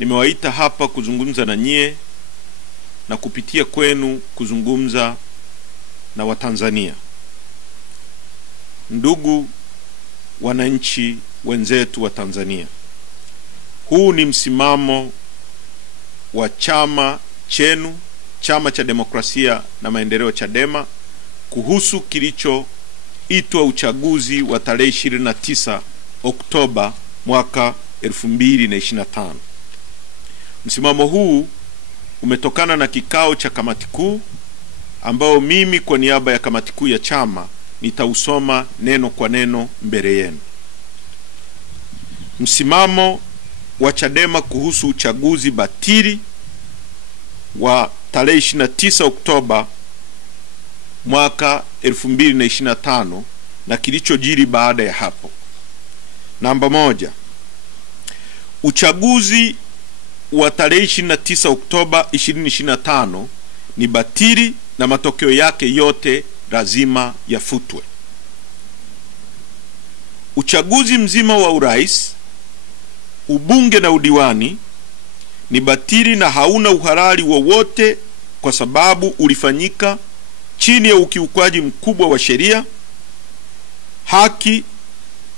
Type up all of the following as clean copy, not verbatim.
nimewaita hapa kuzungumza na nyie na kupitia kwenu kuzungumza na Watanzania. Ndugu wananchi wenzetu wa Tanzania, huu ni msimamo wa chama chenu, Chama cha Demokrasia na Maendeleo Chadema, kuhusu kilichoitwa uchaguzi wa tarehe 29 Oktoba mwaka 2025. Msimamo huu umetokana na kikao cha kamati kuu ambao mimi kwa niaba ya kamati kuu ya chama nitausoma neno kwa neno mbele yenu. Msimamo wa Chadema kuhusu uchaguzi batili wa tarehe 29 Oktoba mwaka 2025 na kilichojiri baada ya hapo. Namba 1. Uchaguzi wa tarehe 29 Oktoba 2025 ni batili na matokeo yake yote lazima yafutwe. Uchaguzi mzima wa urais, ubunge na udiwani ni batili na hauna uhalali wowote kwa sababu ulifanyika chini ya ukiukwaji mkubwa wa sheria, haki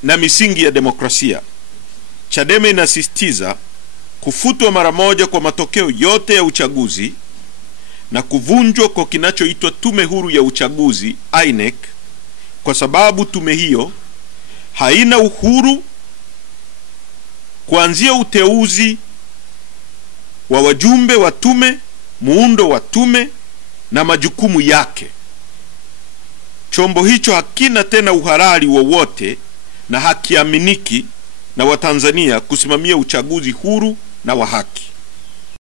na misingi ya demokrasia. Chadema inasisitiza kufutwa mara moja kwa matokeo yote ya uchaguzi na kuvunjwa kwa kinachoitwa Tume Huru ya Uchaguzi INEC, kwa sababu tume hiyo haina uhuru kuanzia uteuzi wa wajumbe wa tume, muundo wa tume na majukumu yake. Chombo hicho hakina tena uhalali wowote na hakiaminiki na Watanzania kusimamia uchaguzi huru na wa haki.